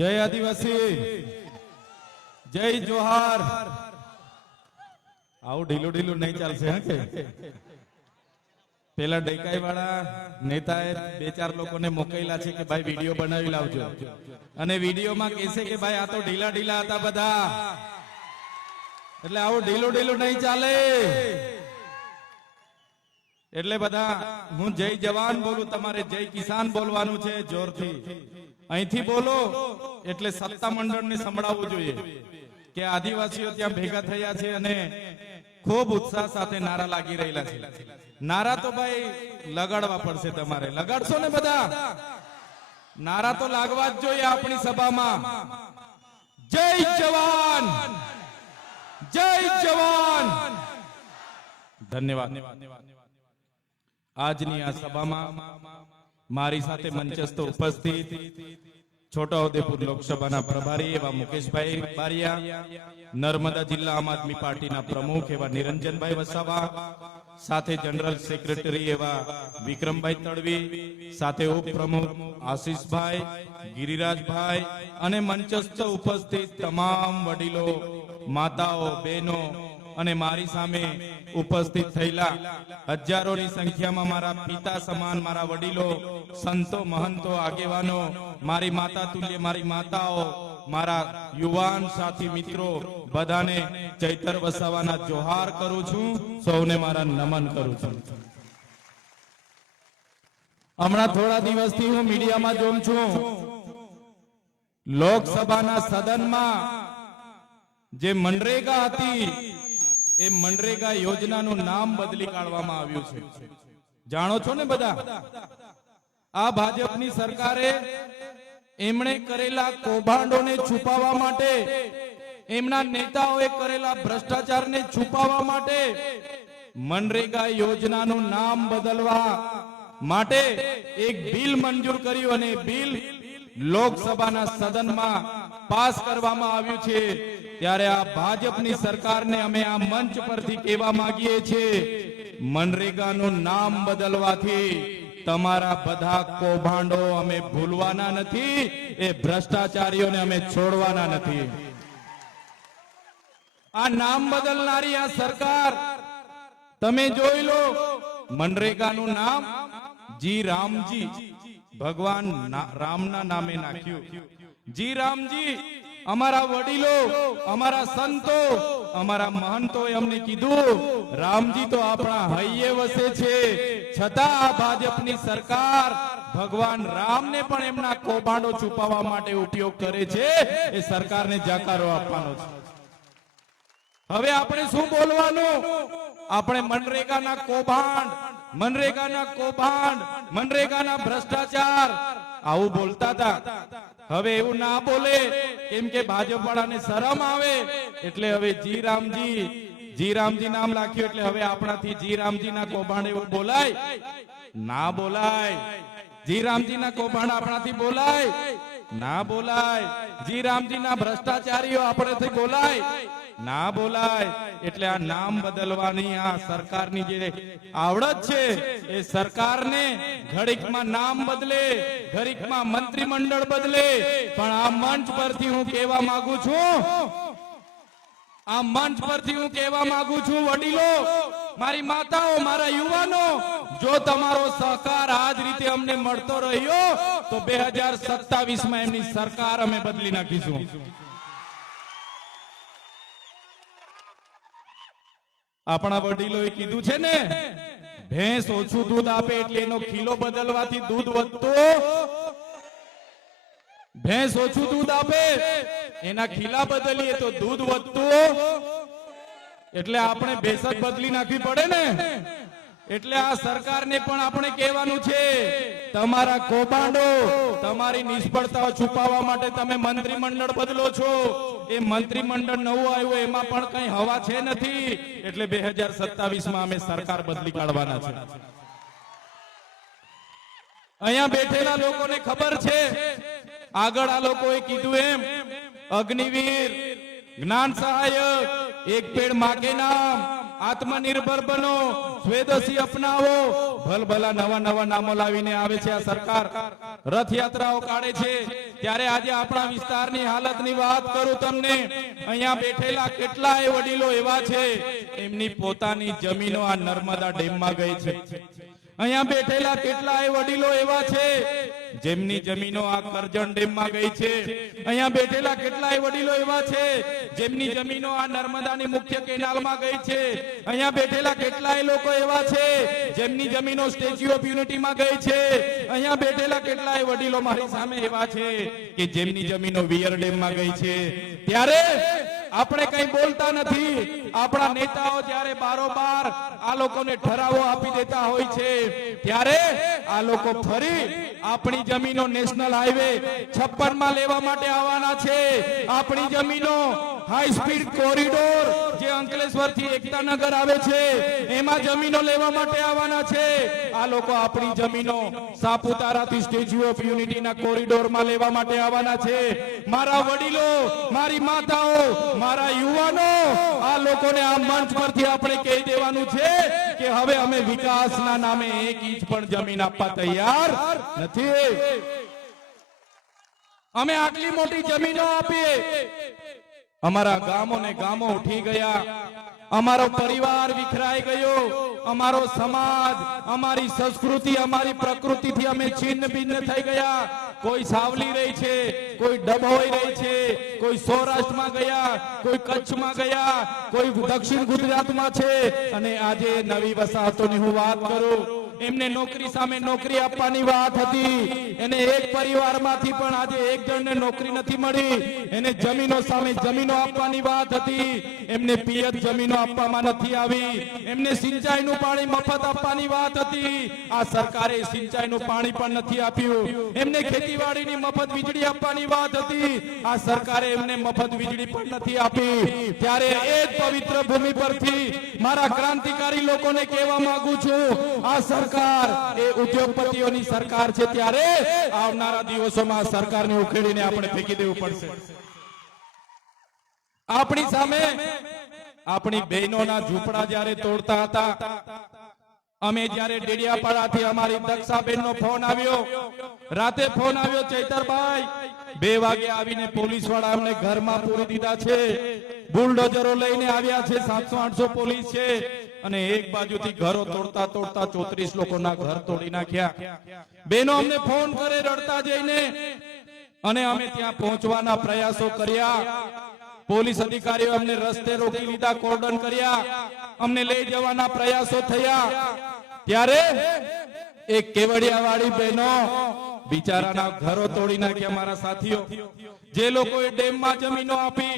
જય આદિવાસી, જય જોહાર। આવું ઢીલું ઢીલું નહીં ચાલશે હે કે પેલા ડેકાઈ વાળા નેતાએ બે ચાર લોકોને મોકલેલા છે કે ભાઈ વિડીયો બનાવી લાવજો, અને વિડીયોમાં કહેશે કે ભાઈ આ તો ઢીલા ઢીલા હતા બધા, એટલે આવું ઢીલું ઢીલું નહીં ચાલે। એટલે બધા હું જય જવાન બોલું, તમારે જય કિસાન બોલવાનું છે જોરથી, અહીંથી બોલો એટલે સત્તા મંડળને સંભળાવવું જોઈએ કે આદિવાસીઓ ત્યાં ભેગા થયા છે અને ખૂબ ઉત્સાહ સાથે નારા લાગી રહેલા છે। નારા તો ભાઈ લગાડવા પડશે, તમારે લગાડશો ને બધા? નારા તો લાગવા જ જોઈએ આપણી સભામાં। જય જવાન, જય જવાન। ધન્યવાદ। આજની આ સભામાં મારી સાથે મંચસ્થ ઉપસ્થિત છોટાઉદેપુર લોકસભાના પ્રભારી એવા મુકેશભાઈ બારિયા, નર્મદા જિલ્લા આમ આદમી પાર્ટીના પ્રમુખ એવા નિરંજનભાઈ વસાવા, સાથે જનરલ સેક્રેટરી એવા વિક્રમભાઈ તડવી, સાથે ઉપપ્રમુખ આશીષભાઈ, ગિરિરાજભાઈ અને મંચસ્થ ઉપસ્થિત તમામ વડીલો, માતાઓ, બહેનો અને મારી સામે ઉપસ્થિત થયેલા હજારોની સંખ્યામાં મારા પિતા સમાન મારા વડીલો, સંતો, મહંતો, આગેવાનો, મારી માતા તુલ્ય મારી માતાઓ, મારા યુવાન સાથી મિત્રો, બધાને ચૈતર વસાવાના જોહાર કરું છું, સૌને મારા નમન કરું છું। હમણાં થોડા દિવસથી હું મીડિયામાં જોઉં છું, લોકસભાના સદનમાં જે મનરેગા હતી એ મનરેગા યોજનાનું નામ બદલી કાઢવામાં આવ્યું છે। જાણો છો ને બધા? આ ભાજપની સરકારે એમણે કરેલા કૌભાંડોને છુપાવવા માટે, એમના નેતાઓએ કરેલા ભ્રષ્ટાચારને છુપાવવા માટે મનરેગા યોજનાનું નામ બદલવા માટે એક બિલ મંજૂર કર્યું અને બિલ લોકસભાના સદનમાં પાસ કરવામાં આવ્યું છે। ત્યારે આ ભાજપની સરકારને અમે આ મંચ પરથી કહેવા માંગીએ છીએ, મનરેગાનું નામ બદલવાથી તમારા બધા કૌભાંડો અમે ભૂલવાના નથી, એ ભ્રષ્ટાચારીઓને અમે છોડવાના નથી। આ નામ બદલનારી આ સરકાર તમે જોઈ લો, મનરેગાનું નામ જી રામજી, ભગવાન રામના નામે નાખ્યું। જી રામજી, અમારા વડીલો, અમારા સંતો, અમારા મહંતોએ અમને કીધું રામજી તો આપણા હૈયે વસે છે, છતાં આ ભાજપની સરકાર ભગવાન રામને પણ એમના કૌભાંડો છુપાવવા માટે ઉપયોગ કરે છે। એ સરકારને જાકારો આપવાનો છે। હવે આપણે શું બોલવાનું? આપણે મનરેગાના કૌભાંડ, મનરેગાના કૌભાંડ, મનરેગાના ભ્રષ્ટાચાર આવું બોલતા હતા। હવે એવું ના બોલે, કેમ કે ભાજપ વાળાને શરમ આવે, એટલે હવે જી રામજી નામ રાખ્યું, એટલે હવે આપણાથી જી રામજીના કૌભાંડ એવું બોલાય? ના બોલાય। જી રામજીના કૌભાંડ આપણાથી બોલાય? ના બોલાય। જી રામજીના ભ્રષ્ટાચારીઓ આપણેથી બોલાય? ના બોલાય। એટલે આ નામ બદલવાની આ સરકારની જે આવડત છે, એ સરકારને ઘડીકમાં નામ બદલે, ઘડીકમાં મંત્રીમંડળ બદલે, પણ આ મંચ પરથી હું કહેવા માંગુ છું, આ મંચ પરથી હું કહેવા માંગુ છું, વડીલો, મારી માતાઓ, મારા યુવાનો, જો તમારો સહકાર આ જ રીતે અમને મળતો રહ્યો તો 2027માં એમની સરકાર અમે બદલી નાખીશું। આપણા વડીલોએ કીધું છે ને, ભેંસ ઓછું દૂધ આપે એટલે એનો કિલો બદલવાથી દૂધ વધતું, ભેંસ ઓછું દૂધ આપે એના ખીલા બદલીએ તો દૂધ વધતું, એટલે આપણે ભેંસ જ બદલી નાખવી પડે ને। એટલે આ સરકારને પણ આપણે કહેવાનું છે, તમારા કૌભાંડો, તમારી નિષ્ફળતાઓ છુપાવવા માટે તમે મંત્રીમંડળ બદલો છો, એ મંત્રીમંડળ નવું આવ્યું એમાં પણ કઈ હવા છે નથી, એટલે 2027માં અમે સરકાર બદલી કાઢવાના છે। અહીંયા બેઠેલા લોકોને ખબર છે, આગળ આ લોકોએ કીધું એમ અગ્નિવીર, જ્ઞાન સહાયક, એક પેડ માં કે નામ, આત્મનિર્ભર બનો, સ્વદેશી અપનાવો, ભલભલા નવા નવા નામો લાવીને આવે છે આ સરકાર. રથયાત્રાઓ કાઢે છે. ત્યારે આજે આપણા વિસ્તારની હાલતની વાત કરું તમને. અહીંયા બેઠેલા કેટલાય વડીલો એવા છે એમની પોતાની જમીનો આ નર્મદા ડેમમાં ગઈ છે. અહીંયા બેઠેલા કેટલાય વડીલો એવા છે જેમની જમીનો આ કરજણ ડેમમાં ગઈ છે. અહીંયા બેઠેલા કેટલાય વડીલો એવા છે જેમની જમીનો આ નર્મદાની મુખ્ય કેનાલમાં ગઈ છે. અહીંયા બેઠેલા કેટલાય લોકો એવા છે જેમની જમીનો સ્ટેચ્યુ ઓફ યુનિટીમાં ગઈ છે. અહીંયા બેઠેલા કેટલાય વડીલો મારી સામે એવા છે કે જેમની જમીનો વિયર ડેમમાં ગઈ છે. ત્યારે આપણે કઈ બોલતા નથી. આપણા નેતાઓ જ્યારે બારોબાર આ લોકોને ઠરાવો આપી દેતા હોય છે ત્યારે આ લોકો ફરી આપણી જમીનો નેશનલ હાઈવે 56 માં લેવા માટે આવવાના છે. આપણી જમીનો હાઈ સ્પીડ કોરિડોર જે અંકલેશ્વર થી એકતાનગર આવે છે એમાં જમીનો લેવા માટે આવવાના છે. આ લોકો આપણી જમીનો સાપુતારાથી સ્ટેચ્યુ ઓફ યુનિટીના કોરિડોરમાં લેવા માટે આવવાના છે. મારા વડીલો, મારી માતાઓ, મારા યુવાનો, આ લોકોને આ મંચ પરથી આપણે કહી દેવાનું છે કે હવે અમે વિકાસના નામે 1 ઇંચ પણ જમીન આપવા તૈયાર નથી. અમે આટલી મોટી જમીનો આપીએ, અમારા ગામો ને ગામો ઉઠી ગયા, અમારો પરિવાર વિખરાઈ ગયો, અમારો સમાજ, અમારી સંસ્કૃતિ, અમારી પ્રકૃતિથી અમે છિન્ન ભિન્ન થઈ ગયા. કોઈ સાવલી રહી છે, કોઈ ડભોઈ રહી છે, કોઈ સૌરાષ્ટ્રમાં ગયા, કોઈ કચ્છમાં ગયા, કોઈ દક્ષિણ ગુજરાતમાં છે. અને આજે નવી વસાહતોની હું વાત કરું, એમને નોકરી સામે નોકરી આપવાની વાત હતી. એને એક પરિવારમાંથી પણ આજે એક જણને નોકરી નથી મળી. એને જમીનો સામે જમીનો આપવાની વાત હતી. એમને પિયત જમીનો આપવામાં નથી આવી. એમને સિંચાઈનું પાણી મફત આપવાની વાત હતી. આ સરકારે સિંચાઈનું પાણી પણ નથી આપ્યું. એમને ખેતીવાડીની મફત વીજળી આપવાની વાત હતી. આ સરકારે એમને મફત વીજળી પણ નથી આપી. ત્યારે એ જ પવિત્ર ભૂમિ પરથી મારા ક્રાંતિકારી લોકોને કહેવા માંગુ છું, આ સરકાર એ ઉદ્યોગપતિઓની સરકાર છે. ત્યારે આવનારા દિવસોમાં સરકારને ઉખેડીને આપણે ફેંકી દેવું પડશે. આપણી સામે આપણી બહેનોના ઝૂંપડા જ્યારે તોડતા હતા, અમે જ્યારે ડેડિયાપાડાથી અમારી દક્ષાબેનનો ફોન આવ્યો, રાતે ફોન આવ્યો, ચૈતરભાઈ 2 વાગે આવીને પોલીસ વાળા અમને ઘરમાં પૂરી દીધા છે. બુલડોઝરો લઈને આવ્યા છે, 700-800 પોલીસ છે. અને એક બાજુથી ઘરો તોડતા તોડતા 34 લોકોના ઘર તોડી નાખ્યા. બહેનો અમને ફોન કરે રડતા જઈને, અને અમે ત્યાં પહોંચવાના પ્રયાસો કર્યા. પોલીસ અધિકારીઓ અમને રસ્તે રોકી લીધા, કોર્ડન કર્યા, અમને લઈ જવાના પ્રયાસો થયા. ત્યારે એક કેવડિયાવાળી બહેનો બિચારાના ઘરો તોડી નાખ્યા. મારા સાથીઓ, જે લોકોએ ડેમમાં જમીનો આપી,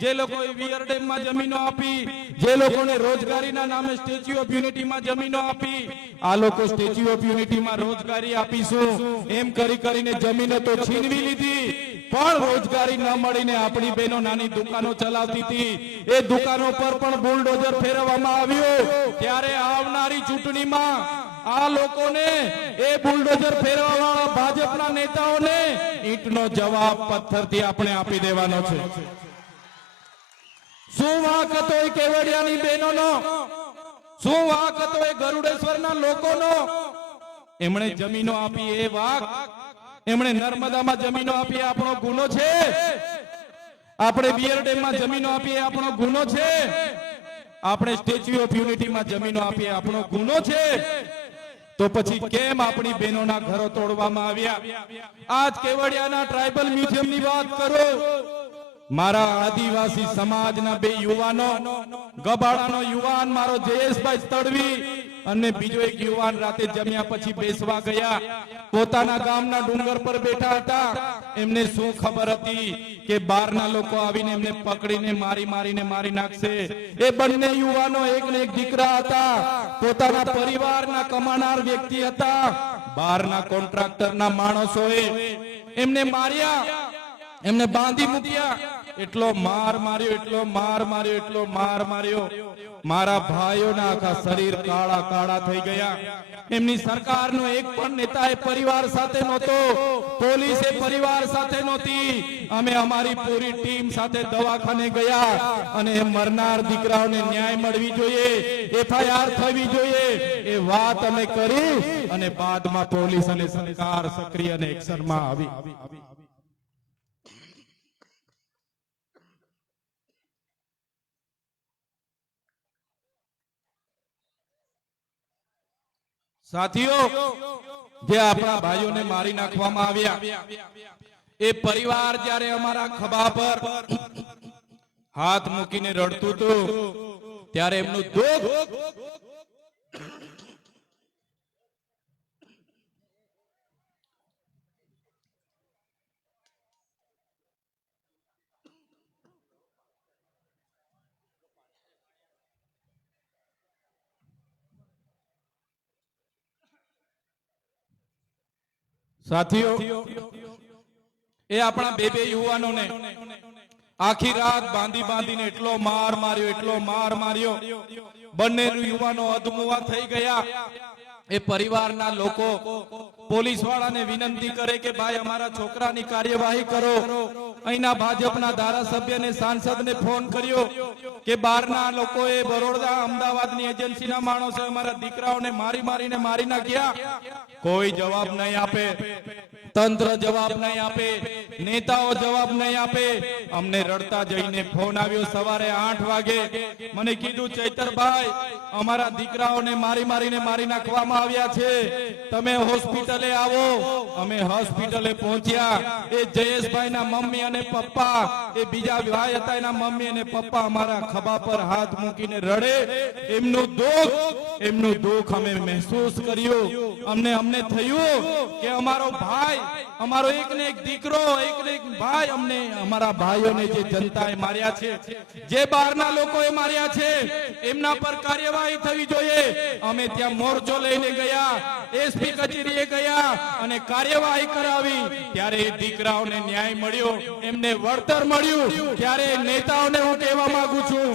જે લોકોએ વિયર ડેમમાં જમીનો આપી, જે લોકોને રોજગારીના નામે સ્ટેચ્યુ ઓફ યુનિટીમાં જમીનો આપી, આ લોકો સ્ટેચ્યુ ઓફ યુનિટીમાં રોજગારી આપીશું એમ કરી કરીને જમીનો તો છીનવી લીધી, પણ રોજગારી ન મળીને આપણી બહેનો નાની દુકાનો ચલાવતી હતી, એ દુકાનો પર પણ બુલડોઝર ફેરવવામાં આવ્યું. ત્યારે આવનારી ચૂંટણીમાં આ લોકોને, એ બુલડોઝર ફેરવવાવાળા ભાજપના નેતાઓને ઈંટનો જવાબ પથ્થરથી આપણે આપી દેવાનો છે. શું વાંક હતો એ કેવડિયાની બહેનોનો? શું વાંક હતો એ ગરુડેશ્વરના લોકોનો? એમણે જમીનો આપી એ વાંક, એમણે નર્મદામાં જમીનો આપી આપણો ગુનો છે? આપણે બિયર ડેમમાં જમીનો આપી આપણો ગુનો છે? આપણે સ્ટેચ્યુ ઓફ યુનિટીમાં જમીનો આપી આપણો ગુનો છે? તો પછી કેમ આપણી બહેનોના ઘરો તોડવામાં આવ્યા? આજ કેવડિયાના ટ્રાઇબલ મ્યુઝિયમની વાત કરો. મારા આદિવાસી સમાજના 2 યુવાનો, ગબાડાનો યુવાન મારો જયેશભાઈ તડવી અને બીજો એક યુવાન રાતે જમ્યા પછી બેસવા ગયા. પોતાના ગામના ડુંગર પર બેઠા હતા. એમને શું ખબર હતી કે બહારના લોકો આવીને એમને પકડીને મારી નાખશે. એ બંને યુવાનો એક ને એક દીકરા હતા, પોતાના પરિવારના કમાનાર વ્યક્તિ હતા. બહારના કોન્ટ્રાક્ટરના માણસોએ એમને માર્યા, એમને બાંધી મૂક્યા. એટલો માર માર્યો, એટલો માર માર્યો, એટલો માર માર્યો, મારા ભાઈઓના આખા શરીર કાળા કાળા થઈ ગયા. એમની સરકારનો એક પણ નેતા એ પરિવાર સાથે નહોતો, પોલીસે પરિવાર સાથે નહોતી. અમે અમારી પૂરી ટીમ સાથે દવાખાને ગયા અને મરનાર દીકરાઓને ન્યાય મળવી જોઈએ, એફઆઈઆર થવી જોઈએ એ વાત અમે કરી અને બાદમાં પોલીસ અને સરકાર સક્રિય અને એક્શનમાં આવી. સાથીઓ, જે આપણા ભાઈઓને મારી નાખવામાં આવ્યા એ પરિવાર જ્યારે અમારા ખભા પર હાથ મૂકીને રડતું હતું ત્યારે એમનું દુઃખ સાથીઓ, એ આપણા બે યુવાનોને આખી રાત બાંધી બાંધીને એટલો માર માર્યો, એટલો માર માર્યો, બંને યુવાનો અધમુવા થઈ ગયા. એ પરિવારના લોકો પોલીસ વાળાને વિનંતી કરે કે ભાઈ અમારા છોકરાની કાર્યવાહી કરો. અહીંના ભાજપના ધારાસભ્યને સાંસદને ફોન કર્યો કે બહારના લોકોએ બરોડા અમદાવાદની એજન્સીના માણસે અમારા દીકરાઓને મારી મારીને મારી નાખ્યા. કોઈ જવાબ નહીં આપે, તંત્ર જવાબ નહીં આપે, નેતાઓ જવાબ નહીં આપે. અમને રડતા જઈને ફોન આવ્યો સવારે 8 વાગે. મને કીધું ચૈતરભાઈ, અમારા દીકરાઓને મારી મારીને મારી નાખવામાં આવ્યા છે, તમે હોસ્પિટલે આવો. અમે હોસ્પિટલે પહોંચ્યા. એ જયેશભાઈના મમ્મી અને પપ્પા, એ બીજા ભાઈ હતા એના મમ્મી અને પપ્પા અમારા ખભા પર હાથ મૂકીને રડે. એમનું દુઃખ અમે મહેસૂસ કર્યું. અમને થયું કે અમારો ભાઈ, અમારો એક ને એક દીકરો, એક ને એક ભાઈ, અમને અમારા ભાઈઓને જે જનતાએ માર્યા છે, જે બહારના લોકોએ માર્યા છે, એમના પર કાર્યવાહી થવી જોઈએ. અમે ત્યાં મોરચો લઈને ગયા, એસપી કચેરીએ ગયા અને કાર્યવાહી કરાવી. ત્યારે એ દીકરાઓને ન્યાય મળ્યો, એમને વળતર મળ્યું. ત્યારે નેતાઓને હું કહેવા માંગુ છું,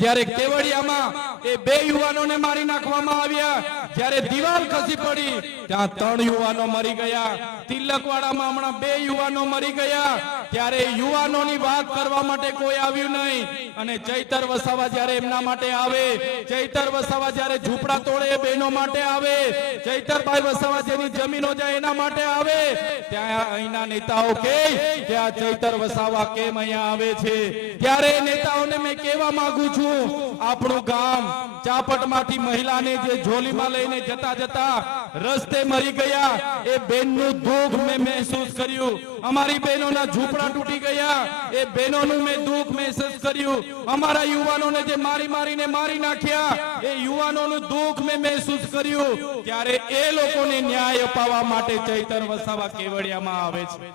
જ્યારે કેવડિયામાં એ 2 યુવાનોને મારી નાખવામાં આવ્યા, જ્યારે દિવાલ ખસી પડી ત્યાં 3 યુવાનો મરી ગયા. તિલકવાડામાં હમણાં 2 યુવાનો મરી ગયા. ત્યારે યુવાનોની વાત કરવા માટે કોઈ આવ્યું નહીં. અને ચૈતર વસાવા જ્યારે એમના માટે આવે, ચૈતર વસાવા જ્યારે ઝૂંપડા તોડે એ બહેનો માટે આવે, ચૈતરભાઈ વસાવા જેની જમીનો જાય એના માટે આવે, ત્યાં અહીંના નેતાઓ કે આ ચૈતર વસાવા કેમ અહીંયા આવે છે? ત્યારે નેતાઓને મેં કહેવા માંગુ છું, આપણું ગામ ચાપટમાંથી મહિલાને જે ઝોલીમાં લઈને જતા જતા રસ્તે મરી ગયા, એ બેનનું દુઃખ મેં મહેસૂસ કર્યું. અમારી બહેનોના ઝૂંપડા તૂટી ગયા, એ બહેનોનું મેં દુઃખ મહેસૂસ કર્યું. અમારા યુવાનોને જે મારી મારીને મારી નાખ્યા, એ યુવાનોનું દુઃખ મેં મહેસૂસ કર્યું. ત્યારે એ લોકોને ન્યાય અપાવવા માટે ચૈતર વસાવા કેવડિયામાં આવે છે.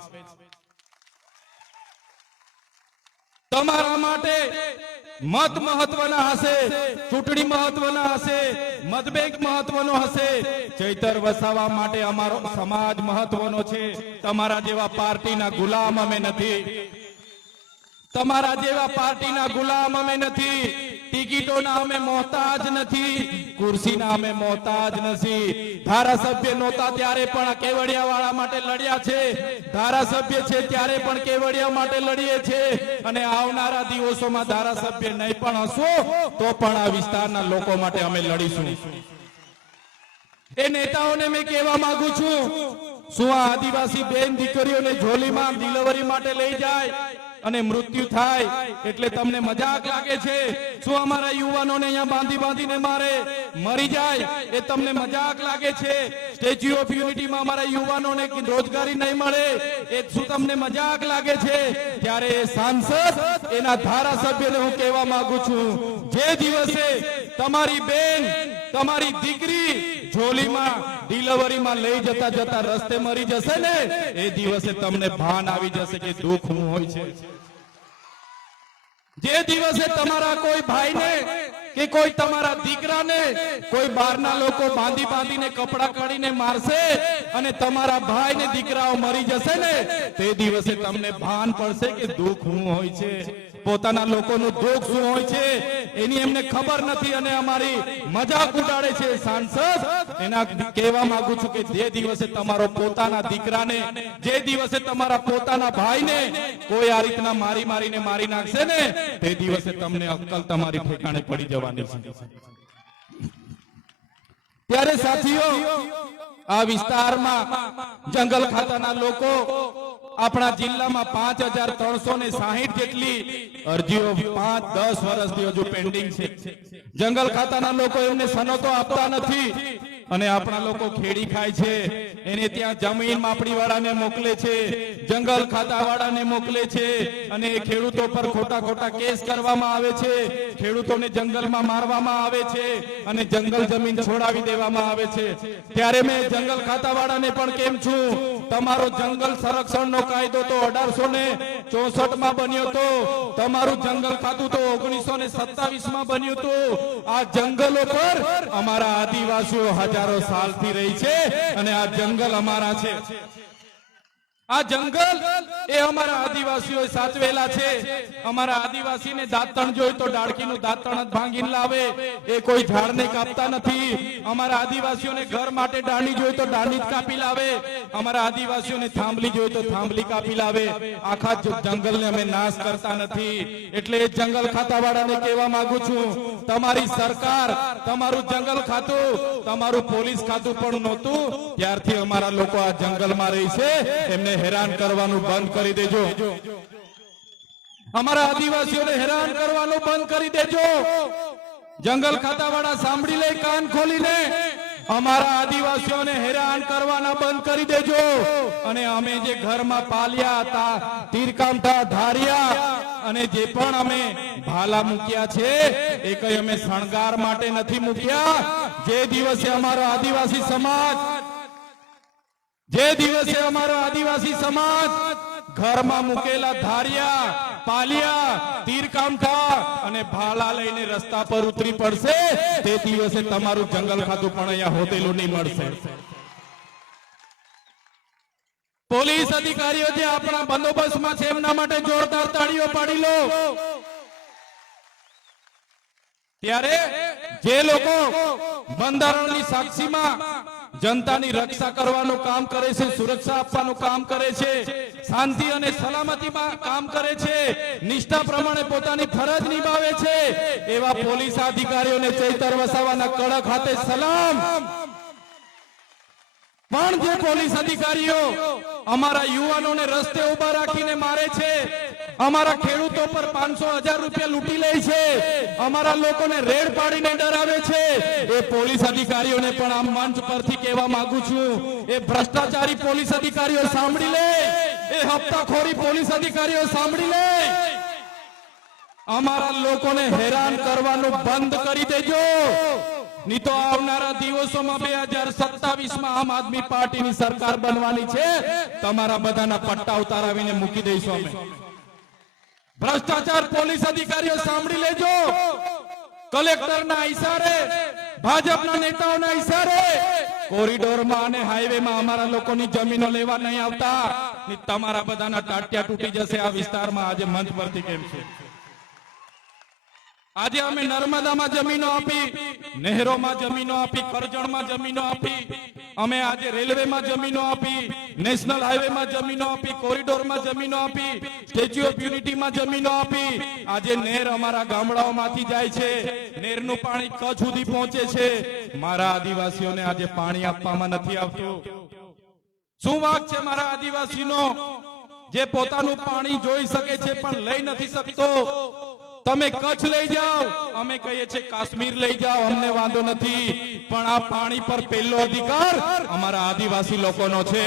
તમારા માટે મત મહત્વના હશે, ચૂંટણી મહત્વના હશે, મતબેંક મહત્વનો હશે. ચૈતર વસાવા માટે અમારો સમાજ મહત્વનો છે. તમારા જેવા પાર્ટીના ગુલામ અમે નથી, તમારા જેવા પાર્ટીના ગુલામ અમે નથી, ટિકિટોના અમે મોહતાજ નથી, ખુરશીના અમે મોહતાજ નથી. ધારાસભ્ય નહોતા ત્યારે પણ કેવડિયા વાળા માટે લડ્યા છે, ધારાસભ્ય છે ત્યારે પણ કેવડિયા માટે લડીએ છે. અને આવનારા દિવસોમાં ધારાસભ્ય નહીં પણ હશો તો પણ આ વિસ્તારના લોકો માટે અમે લડીશું. એ નેતાઓને મેં કહેવા માંગુ છું, શું આ આદિવાસી બેન દીકરીઓને ઝોલીમાં ડિલિવરી માટે લઈ જાય અને મૃત્યુ થાય એટલે તમને મજાક લાગે છે? શું અમારા યુવાનોને અહીંયા બાંધી બાંધીને મારે, મરી જાય એ તમને મજાક લાગે છે? સ્ટેચ્યુ ઓફ યુનિટીમાં અમારા યુવાનોને રોજગારી નહીં મળે એ શું તમને મજાક લાગે છે? ત્યારે એ સાંસદ, એના ધારાસભ્યને હું કહેવા માંગુ છું, જે દિવસે તમારી બેન, તમારી દીકરી ઝોલીમાં ડિલિવરીમાં લઈ જતા જતા રસ્તે મરી જશે ને, એ દિવસે તમને ભાન આવી જશે કે દુઃખ શું હોય છે. જે દિવસે તમારા કોઈ ભાઈને કે કોઈ તમારા દીકરાને કોઈ બહારના લોકો બાંધી બાંધીને કપડા કાઢીને મારશે અને તમારા ભાઈ ને દીકરાઓ મરી જશે ને તે દિવસે તમને ભાન પડશે કે દુઃખ શું હોય છે, પોતાના લોકોનું દુઃખ શું હોય છે એની એમને ખબર નથી અને અમારી મજાક ઉડાડે છે સાંસદ. એના કહેવા માંગુ છું કે જે દિવસે તમારો પોતાના દીકરાને, જે દિવસે તમારા પોતાના ભાઈને કોઈ આ રીતના મારીને મારી નાખશે ને તે દિવસે તમને અક્કલ તમારી ઠેકાણે પડી જવાની છે. ત્યારે સાથીઓ, આ વિસ્તારમાં જંગલ ખાતાના લોકો આપણા જિલ્લામાં 5360 જેટલી અરજીઓ 5-10 વર્ષથી હજુ પેન્ડિંગ છે. જંગલ ખાતાના લોકો એમને સનતો આપતા નથી અને આપણા લોકો ખેડી ખાય છે. એને ત્યાં જમીન માપણી વાળાને મોકલે છે, જંગલ ખાતા વાળાને મોકલે છે અને ખેડૂતો પર ખોટા કેસ કરવામાં આવે છે, ખેડૂતોને જંગલમાં મારવામાં આવે છે અને જંગલ જમીન છોડાવી દેવામાં આવે છે. ત્યારે મેં જંગલ ખાતા વાળાને પણ કેમ છું, તમારો જંગલ સંરક્ષણનો કાયદો તો 1864 માં બન્યો તો, તમારું જંગલ ખાતું તો 1927 માં બન્યું હતું. આ જંગલો પર અમારા આદિવાસીઓ હજારો સાલથી રહી છે અને આ જંગલ અમારા છે. આ જંગલ એ અમારા આદિવાસીઓ સાચવેલા છે. અમારા આદિવાસીને દાંતણ જોઈ તો ડાળકીનું દાંતણ જ ભાંગીને લાવે, એ કોઈ ઝાડને કાપતા નથી. અમારા આદિવાસીઓને ઘર માટે દાંડી જોઈ તો દાંડી જ કાપી લાવે, અમારા આદિવાસીઓને થાંભલી જોઈ તો થાંભલી કાપી લાવે. આખા જંગલને અમે નાશ કરતા નથી. એટલે જંગલ ખાતા વાળાને કહેવા માંગુ છું, તમારી સરકાર, તમારું જંગલ ખાતું, તમારું પોલીસ ખાતું પણ નહોતું ત્યારથી અમારા લોકો આ જંગલમાં રહી છે, એમને હેરાન કરવાનું બંધ કરી દેજો. અમારા આદિવાસીઓને હેરાન કરવાનું બંધ કરી દેજો. જંગલ ખાતા વાળા સાંભળી લે કાન ખોલીને, અમારા આદિવાસીઓને હેરાન કરવાના બંધ કરી દેજો. અને અમે જે ઘરમાં પાલ્યા હતા, તીરકામઠા, ધારિયા અને જે પણ અમે ભાલા મૂક્યા છે એ કઈ અમે શણગાર માટે નથી મૂક્યા. જે દિવસે અમારો આદિવાસી સમાજ ઘરમાં મૂકેલા ધારિયા, પાલિયા, તીરકામઠા અને ભાલા લઈને રસ્તા પર ઉતરી પડશે તે દિવસે તમારું જંગલ ખાતું પણ અહીંયા હોતેલું નહીં મળશે. પોલીસ અધિકારીઓ જે આપણા બંદોબસ્તમાં છે એમના માટે જોરદાર તાળીઓ પાડી લો. ત્યારે જે લોકો બંધારણની સાક્ષીમાં જનતાની રક્ષા કરવાનું કામ કરે છે, સુરક્ષા આપવાનું કામ કરે છે, શાંતિ અને સલામતીમાં કામ કરે છે, નિષ્ઠા પ્રમાણે પોતાની ફરજ નિભાવે છે, એવા પોલીસ અધિકારીઓને ચૈતર વસાવાના કડક હાથે સલામ. પણ જે પોલીસ અધિકારીઓ અમારા યુવાનોને રસ્તે ઉભા રાખીને મારે છે, અમારા ખેડૂતો પર 500,000 રૂપિયા લૂંટી લે છે, અમારા લોકોને રેડ પાડીને ડરાવે છે, એ પોલીસ અધિકારીઓને પણ આ મંચ પરથી કહેવા માંગુ છું, એ ભ્રષ્ટાચારી પોલીસ અધિકારીઓ સાંભળી લે, એ હપ્તાખોરી પોલીસ અધિકારીઓ સાંભળી લે. અમારા લોકોને હેરાન કરવાનું બંધ કરી દેજો. નહીં તો આવનારા દિવસોમાં 2027માં આમ આદમી પાર્ટીની સરકાર બનવાની છે. તમારા બધાના પટ્ટા ઉતારાવીને મૂકી દઈશું અમે. ભ્રષ્ટાચાર પોલીસ અધિકારીઓ સાંભળી લેજો. કલેક્ટરના ઈશારે, ભાજપના નેતાઓના ઈશારે કોરિડોરમાં અને હાઈવેમાં અમારા લોકોની જમીનો લેવા નહીં આવતા. તમારા બધાના ટાટિયા તૂટી જશે આ વિસ્તારમાં. આજે મંચ પરથી કેમ છે? આજે અમે નર્મદામાં જમીનો આપી, નહેરોમાં જમીનો આપી, કરજણમાં જમીનો આપી, અમે આજે રેલવેમાં જમીનો આપી, નેશનલ હાઈવેમાં જમીનો આપી, કોરિડોરમાં જમીનો આપી, સ્ટેચ્યુ ઓફ યુનિટીમાં જમીનો આપી. આજે નહેર અમારા ગામડાઓમાંથી જાય છે, નહેરનું પાણી કચ્છ સુધી પહોંચે છે. મારા આદિવાસીઓને આજે પાણી આપવામાં નથી આવતું. શું વાંક છે મારા આદિવાસીનો, જે પોતાનું પાણી જોઈ શકે છે પણ લઈ નથી શકતો? તમે કચ્છ લઈ જાઓ, અમે કહીએ છીએ કાશ્મીર લઈ જાઓ, અમને વાંધો નથી, પણ આ પાણી પર પહેલો અધિકાર અમારા આદિવાસી લોકોનો છે.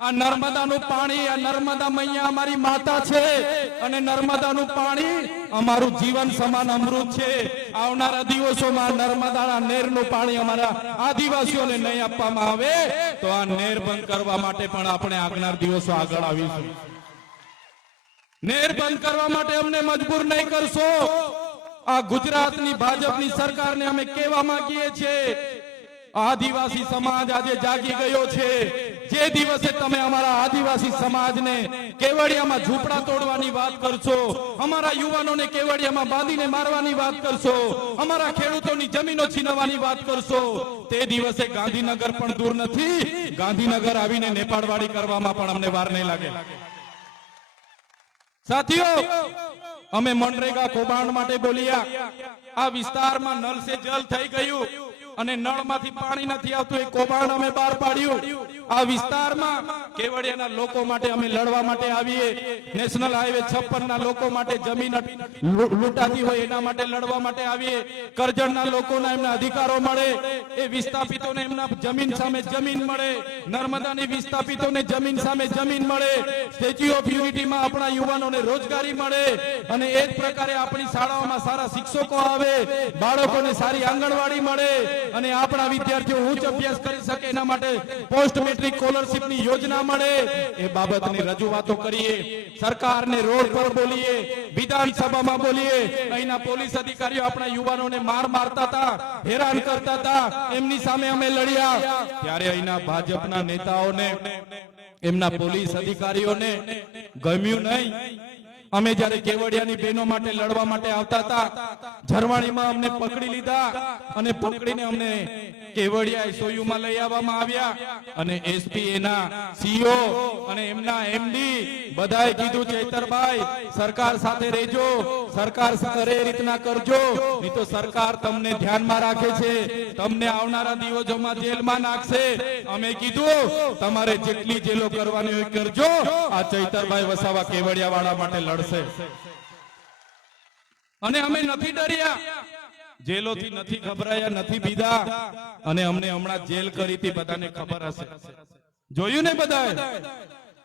આ નર્મદાનું પાણી, આ નર્મદા મૈયા અમારી માતા છે અને નર્મદાનું પાણી અમારું જીવન સમાન અમૃત છે. આવનારા દિવસોમાં નર્મદાના નહેરનું પાણી અમારા આદિવાસીઓને નહીં આપવામાં આવે તો આ નહેર બંધ કરવા માટે પણ આપણે આગળના દિવસો આગળ આવીશું. નહેર બંધ કરવા માટે અમને મજબૂર નહીં કરશો. આ ગુજરાતની ભાજપની સરકારને અમે કહેવા માંગીએ છીએ, આદિવાસી સમાજ આજે જાગી ગયો છે. જે દિવસે તમે અમારા આદિવાસી સમાજને કેવડિયામાં ઝૂંપડા તોડવાની વાત કરશો, અમારા યુવાનોને કેવડિયામાં બાંધીને મારવાની વાત કરશો, અમારા ખેડૂતોની જમીનો છીનવવાની વાત કરશો, તે દિવસે ગાંધીનગર પણ દૂર નથી. ગાંધીનગર આવીને નેપાળવાડી કરવામાં પણ અમને વાર નહીં લાગે. સાથીઓ, અમે મનરેગા કૌભાંડ માટે બોલ્યા. આ વિસ્તારમાં નળ સે જલ થઈ ગયું અને નળમાંથી પાણી નથી આવતું, એ કૌભાંડ અમે બહાર પાડ્યું. આ વિસ્તારમાં કેવડિયાના લોકો માટે અમે લડવા માટે આવીએ. નેશનલ હાઈવે 56 ના લોકો માટે જમીન લૂંટાતી હોય એના માટે લડવા માટે આવીએ. કરજણના લોકોના એમના અધિકારો મળે, એ વિસ્થાપિતોને એમના જમીન સામે જમીન મળે, નર્મદાની વિસ્થાપિતોને જમીન સામે જમીન મળે, સ્ટેચ્યુ ઓફ યુનિટીમાં આપણા યુવાનોને રોજગારી મળે અને એ જ પ્રકારે આપણી શાળાઓમાં સારા શિક્ષકો આવે, બાળકોને સારી આંગણવાડી મળે અને આપણા વિદ્યાર્થીઓ ઉચ્ચ અભ્યાસ કરી શકે એના માટે પોસ્ટ મેટ્રિક સ્કોલરશિપની યોજના મળે. એ બાબતની રજૂઆતો કરીએ, સરકારને રોડ પર બોલીએ, વિધાનસભામાં બોલીએ. અહીંના પોલીસ અધિકારીઓ આપણા યુવાનોને મારતા હતા, હેરાન કરતા હતા, એમની સામે અમે લડ્યા. ત્યારે અહીંના ભાજપના નેતાઓને, એમના પોલીસ અધિકારીઓને ગમ્યું નહીં. અમે જ્યારે કેવડિયાની બહેનો માટે લડવા માટે આવતા હતા, ઝરવાણીમાં અમને પકડી લીધા અને પકડીને અમને કેવડિયા એસઓયુમાં લઈ આવવામાં આવ્યા અને એસપી, એના સીઓ અને એમના એમડી બધાએ કીધું, ચૈતરભાઈ સરકાર સાથે રહેજો, સરકાર કરે એ રીતના કરજો, નહીં તો સરકાર તમને ધ્યાનમાં રાખે છે, તમને આવનારા દિવસોમાં જેલમાં નાખશે. અમે કીધું, તમારે જેટલી જેલો કરવાની હોય કરજો, આ ચૈતરભાઈ વસાવા કેવડિયા વાળા માટે લડશે. અને અમે નથી ડર્યા, જેલોથી નથી ગભરાયા, નથી બીધા. અને અમને હમણાં જેલ કરી હતી, બધાને ખબર હશે, જોયું ને બધાએ.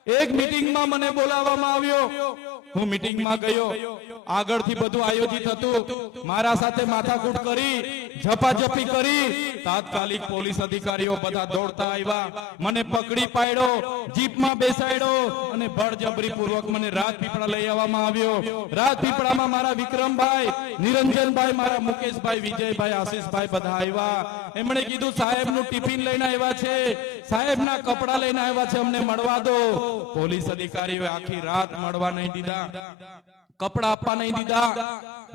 એક મીટિંગમાં મને બોલાવવામાં આવ્યો, હું મીટિંગમાં ગયો. આગળથી બધું આયોજિત હતું, મારા સાથે માથાકૂટ કરી, ઝપાઝપી કરી. તાત્કાલિક પોલીસ અધિકારીઓ બધા દોડતા આવ્યા, મને પકડી પાડ્યો, જીપમાં બેસાડ્યો અને બળજબરી પૂર્વક મને રાજપીપળા લઈ આવવામાં આવ્યો. રાજપીપળામાં મારા વિક્રમભાઈ, નિરંજનભાઈ, મારા મુકેશભાઈ, વિજયભાઈ, આશીષભાઈ બધા આવ્યા. એમણે કીધું, સાહેબનું ટિફિન લઈને આવ્યા છે, સાહેબના કપડા લઈને આવ્યા છે, અમને મળવા દો. પોલીસ અધિકારીઓ આખી રાત મળવા નહીં દીધા, કપડા આપવા નહીં દીધા.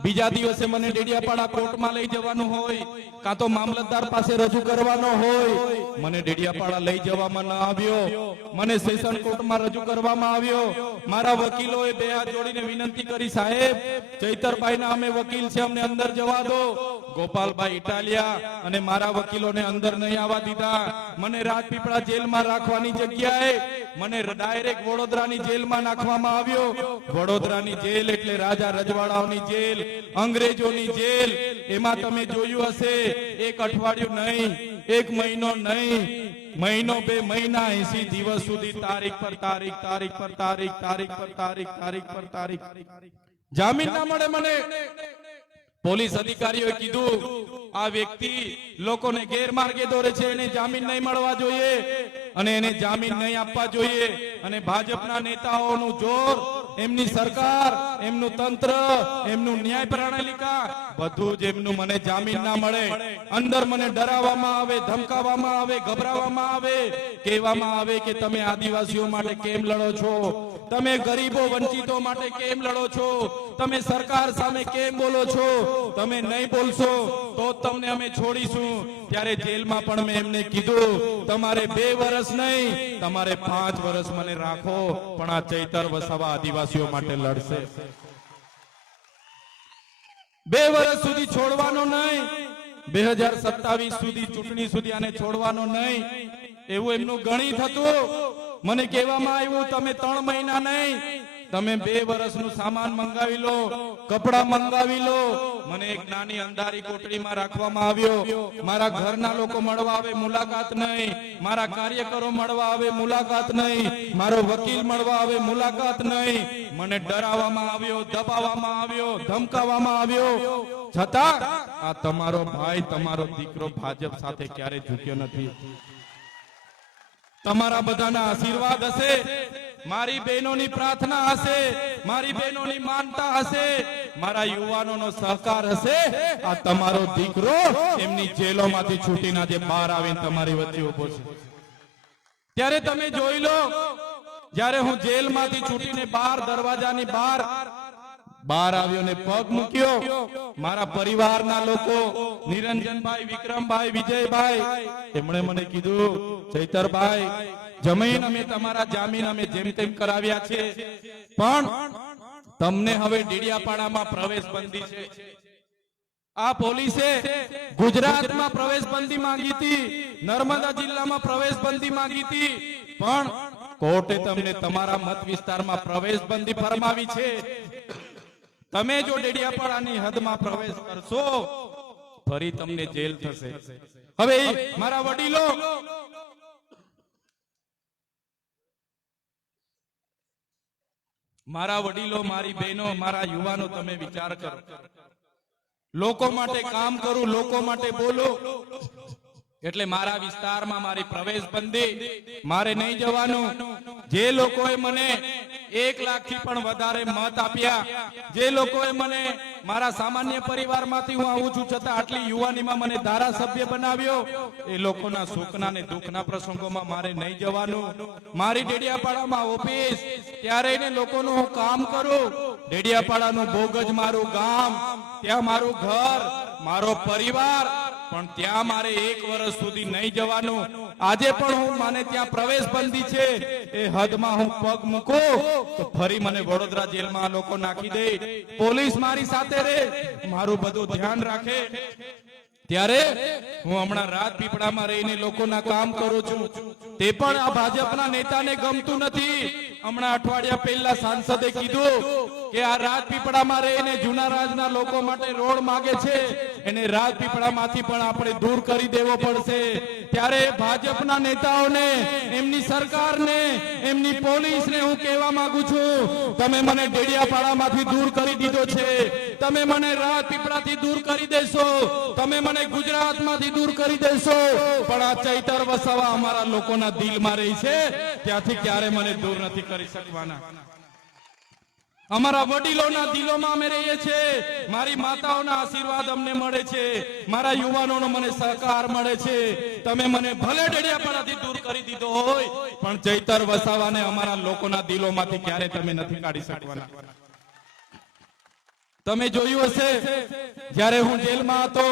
બીજા દિવસે મને ડેડિયાપાડા કોર્ટમાં લઈ જવાનું હોય, કાં તો મામલતદાર પાસે રજૂ કરવાનો હોય. મને ડેડિયાપાડા લઈ જવામાં ન આવ્યો, મને સેશન કોર્ટમાં રજૂ કરવામાં આવ્યો. મારા વકીલોએ બે હાથ જોડીને વિનંતી કરી, સાહેબ ચૈતરભાઈના અમે વકીલ છે, અમને અંદર જવા દો. ગોપાલભાઈ ઇટાલિયા અને મારા વકીલોને અંદર નહીં આવવા દીધા. મને રાજપીપળા જેલમાં રાખવાની જગ્યાએ મને ડાયરેક્ટ વડોદરાની જેલમાં નાખવામાં આવ્યો. વડોદરાની જેલ એટલે રાજા રજવાડાઓની જેલ, અંગ્રેજોની જેલ. એમાં તમે જોયું હશે, એક અઠવાડિયું નહીં, એક મહિનો નહીં, મહિનો, 2 મહિના, 80 દિવસ સુધી તારીખ પર તારીખ, તારીખ પર તારીખ, તારીખ પર તારીખ, તારીખ પર તારીખ, જામીન ના મળે મને. પોલીસ અધિકારીઓએ કીધું, આ વ્યક્તિ લોકોને ગેરમાર્ગે દોરે છે, એને જામીન નહીં મળવા જોઈએ અને એને જામીન નહીં આપવા જોઈએ. અને ભાજપના નેતાઓનું જોર, એમની સરકાર, એમનું તંત્ર, એમનું ન્યાય પ્રણાલિકા બધું જ એમનું મને જામીન ના મળે. અંદર મને ડરાવવામાં આવે, ધમકાવવામાં આવે, ગભરાવવામાં આવે, કહેવામાં આવે કે તમે આદિવાસીઓ માટે કેમ લડો છો, તમે ગરીબો વંચિતો માટે કેમ લડો છો, તમે સરકાર સામે કેમ બોલો છો, તમે નહીં બોલશો તો તમને અમે છોડીશું. ત્યારે જેલમાં પણ મેં એમને કીધું, તમારે 2 વર્ષ નહીં, તમારે 5 વર્ષ મને રાખો, પણ આ ચૈતર વસાવા આદિવાસીઓ માટે લડશે. 2 વર્ષ સુધી છોડવાનો નહીં, 2027 સુધી, ચૂંટણી સુધી આને છોડવાનો નહીં, એવું એમનું ગણિત હતું. મને કહેવામાં આવ્યું, તમે 3 મહિના નહીં, તમે 2 વર્ષનું સામાન મંગાવી લો, કપડા મંગાવી લો. મને એક નાની અંધારી કોટડીમાં રાખવામાં આવ્યો. મારા ઘરના લોકો મળવા આવે, મુલાકાત નહીં. મારા કાર્યકરો મળવા આવે, મુલાકાત નહીં. મારો વકીલ મળવા આવે, મુલાકાત નહીં. મને ડરાવવામાં આવ્યો, દબાવવામાં આવ્યો, ધમકાવવામાં આવ્યો. છતાં આ તમારો ભાઈ, તમારો દીકરો ભાજપ સાથે ક્યારે ઝૂક્યો નથી. તમારા બધાના આશીર્વાદ હશે, મારી બહેનોની પ્રાર્થના હશે, મારી બહેનોની માનતા હશે, મારા યુવાનોનો સહકાર હશે, આ તમારો દીકરો એમની જેલોમાંથી છૂટીને આજે બહાર આવીને તમારી વચ્ચે ઉભો છે. ત્યારે તમે જોઈ લો, જ્યારે હું જેલમાંથી છૂટીને બહાર દરવાજાની બહાર આવ્યો ને પગ મૂક્યો, મારા પરિવારના લોકો નિરંજનભાઈ, વિક્રમભાઈ, વિજયભાઈ, એમણે મને કીધું, ચૈતરભાઈ, જમીન અમે તમારા જામીન અમે જેમ તેમ કરાવ્યા છે, પણ તમને હવે ડેડિયાપાડામાં પ્રવેશ બંધી છે. આ પોલીસે ગુજરાતમાં પ્રવેશ બંધી માંગી હતી, નર્મદા જિલ્લામાં પ્રવેશ બંધી માંગી હતી, પણ કોર્ટે તમને તમારા મત વિસ્તારમાં પ્રવેશ બંધી ફરમાવી છે. તમે જો ડેડિયાપાડાની હદમાં પ્રવેશ કરશો, ફરી તમને જેલ થશે. હવે મારા વડીલો, મારી બહેનો, મારા યુવાનો, તમે વિચાર કરો. લોકો માટે કામ કરું, લોકો માટે બોલો, એટલે મારા વિસ્તારમાં મારી પ્રવેશ બંધી, મારે નહીં જવાનું. જે લોકોએ મને 1 લાખથી પણ વધારે મત આપ્યા, જે લોકોએ મને મારા સામાન્ય પરિવારમાંથી હું આવું છું છતાં આટલી યુવાનીમાં મને ધારાસભ્ય બનાવ્યો, એ લોકોના સુખના ને દુઃખના પ્રસંગોમાં મારે નહીં જવાનું. મારી ડેડિયાપાડામાં ઓફિસ, ત્યારે એને લોકોનું હું કામ કરું. ડેડિયાપાડાનું બોગજ મારું ગામ, ત્યાં મારું ઘર, મારો પરિવાર, પણ ત્યાં મારે 1 વર્ષ સુધી નહીં જવાનું. આજે પણ હું મને ત્યાં પ્રવેશ બંધી છે, એ હદમાં હું પગ મૂકું તો ફરી મને વડોદરા જેલમાં લોકો નાખી દે. પોલીસ મારી સાથે રહે, મારું બધું ધ્યાન રાખે. ત્યારે હું હમણાં રાજપીપળામાં રહીને લોકોના કામ કરું છું, તે પણ આ ભાજપના નેતાને ગમતું નથી. હમણાં અઠવાડિયા પહેલા સાંસદે કીધું કે આ રાજપીપળામાં રહીને જૂના રાજના લોકો માટે રોડ માંગે છે, એને રાજપીપળામાંથી પણ આપણે દૂર કરી દેવો પડશે. ત્યારે ભાજપના નેતાઓને, એમની સરકારને, એમની પોલીસને હું કહેવા માંગુ છું, તમે મને ડેડિયાપાડામાંથી દૂર કરી દીધો છે, તમે મને રાજપીપળાથી દૂર કરી દેશો, તમે મને ગુજરાતમાંથી દૂર કરી દેશો, પણ આ ચૈતર વસાવા અમારા લોકોના દિલમાં રહી છે, ત્યાંથી ક્યારે મને દૂર નથી કરી શકવાના. અમારા વડીલોના દિલોમાં અમે રહીએ છીએ, મારી માતાઓના આશીર્વાદ અમને મળે છે, મારા યુવાનોનો મને સહકાર મળે છે. તમે મને ભલે ડેડિયાપાડાથી દૂર કરી દીધો હોય, પણ ચૈતર વસાવાને અમારા લોકોના દિલોમાંથી ક્યારે તમે નથી કાઢી શકવાના. તમે જોયું હશે, જ્યારે હું જેલમાં હતો,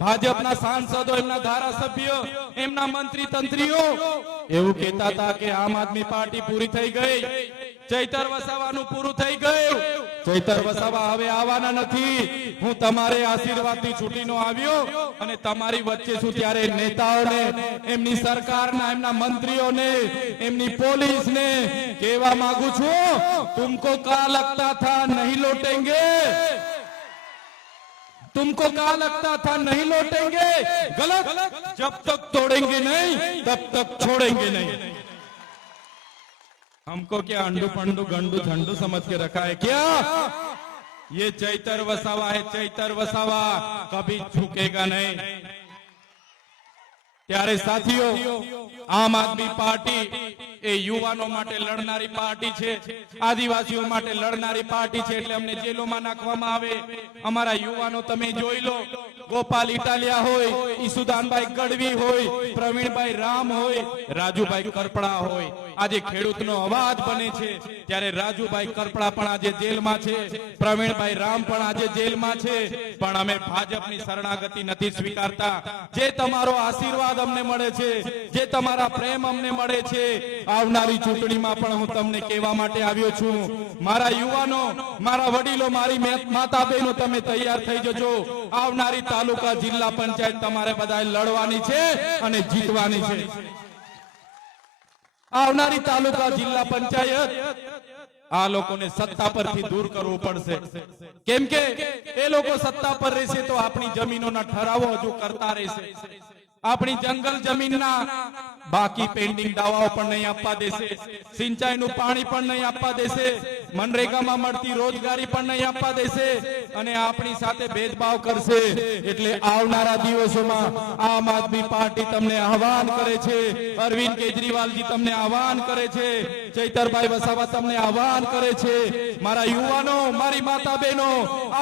ભાજપના સાંસદો, એમના ધારાસભ્યો, એમના મંત્રી તંત્રીઓ એવું કહેતા હતા કે આમ આદમી પાર્ટી પૂરી થઈ ગઈ, ચૈતર વસાવાનું પૂરું થઈ ગયું, ચૈતર વસાવા હવે આવવાના નથી. હું તમારે આશીર્વાદથી છૂટીનો આવ્યો અને તમારી વચ્ચે છું, ત્યારે નેતાઓને, એમની સરકારના, એમના મંત્રીઓને, એમની પોલીસને કહેવા માંગુ છું, તુમકો કા લગતા થા નહીં લौटेंगे, तुमको क्या लगता था नहीं लौटेंगे, गलत, जब तक तोड़ेंगे नहीं तब तक छोड़ेंगे नहीं. हमको क्या अंडू पंडू गंडू झंडू समझ के रखा है क्या? ये चैतर वसावा है, चैतर वसावा कभी झुकेगा नहीं. ત્યારે સાથીઓ, આમ આદમી પાર્ટી એ યુવાનો માટે લડનારી પાર્ટી છે, આદિવાસીઓ માટે લડનારી પાર્ટી છે, એટલે અમને જેલોમાં નાખવામાં આવે. અમારા યુવાનો તમે જોઈ લો, ગોપાલ ઇટાલિયા હોય, ઈસુદાનભાઈ ગઢવી હોય, પ્રવીણભાઈ રામ હોય, રાજુભાઈ કરપડા હોય, આજે ખેડૂતનો અવાજ બને છે, ત્યારે રાજુભાઈ કરપડા પણ આજે જેલમાં છે, પ્રવીણભાઈ રામ પણ આજે જેલમાં છે. પણ અમે ભાજપની શરણાગતિ નથી સ્વીકારતા. જે તમારો આશીર્વાદ અમને મળે છે, જે તમારા પ્રેમ અમને મળે છે, આવનારી ચૂંટણીમાં પણ હું તમને કહેવા માટે આવ્યો છું, મારા યુવાનો, મારા વડીલો, મારી માતા બહેનો, તમે તૈયાર થઈ જજો. આવનારી તાલુકા જિલ્લા પંચાયત તમારે બધાએ લડવાની છે અને જીતવાની છે. આવનારી તાલુકા જિલ્લા પંચાયત આ લોકોને સત્તા પરથી દૂર કરવું પડશે, કેમ કે એ લોકો સત્તા પર રહેશે તો આપણી જમીનોના ઠરાવો હજુ કરતા રહેશે. આપણી જંગલ જમીનના બાકી પેન્ડિંગ દાવાઓ પણ નહીં આપવા દેશે, સિંચાઈનું પાણી પણ નહીં આપવા દેશે, મનરેગામાં મળતી રોજગારી પણ નહીં આપવા દેશે અને આપણી સાથે ભેદભાવ કરશે. એટલે આવનારા દિવસોમાં આમ આદમી પાર્ટી તમને આહવાન કરે છે, અરવિંદ કેજરીવાલજી તમને આહવાન કરે છે, ચૈતરભાઈ વસાવા તમને આહવાન કરે છે, મારા યુવાનો, મારી માતા બહેનો,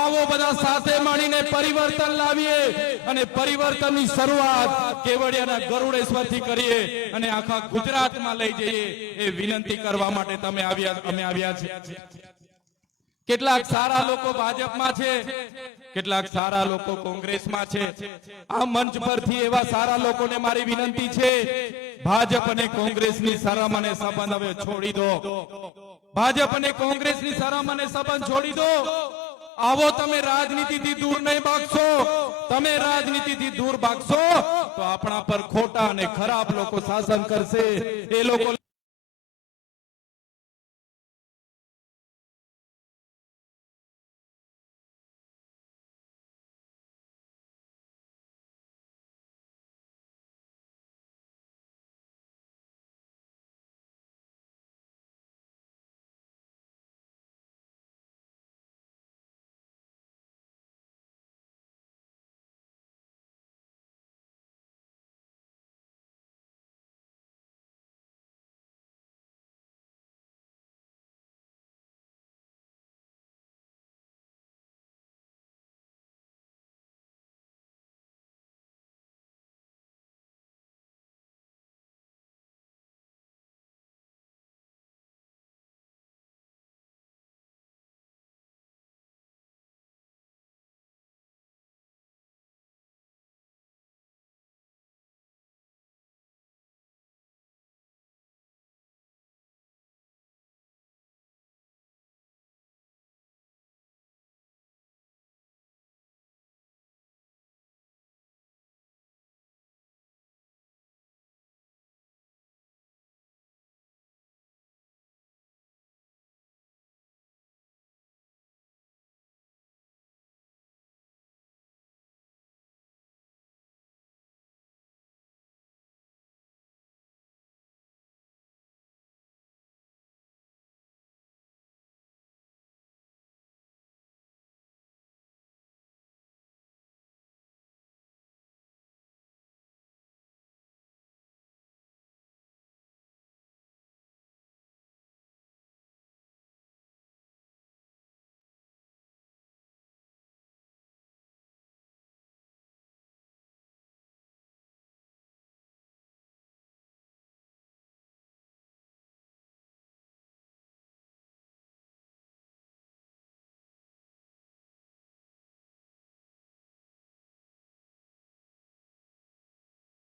આવો બધા સાથે મળીને પરિવર્તન લાવીએ અને પરિવર્તનની શરૂઆત કેવડિયાના ગરુડેશ્વરથી કરીએ અને આખા ગુજરાતમાં લઈ જઈએ એ વિનંતી કરવા માટે અમે આવ્યા છીએ. કેટલાક સારા લોકો ભાજપમાં છે, કેટલાક સારા લોકો કોંગ્રેસમાં છે. આ મંચ પરથી એવા સારા લોકોને મારી વિનંતી છે, ભાજપ અને કોંગ્રેસની શરમ અને સંબંધ હવે છોડી દો. ભાજપ અને કોંગ્રેસની શરમ અને સંબંધ છોડી દો. આવો તમે રાજનીતિથી દૂર નહીં ભાગશો. તમે રાજનીતિથી દૂર ભાગશો તો આપણા પર ખોટા અને ખરાબ લોકો શાસન કરશે. એ લોકો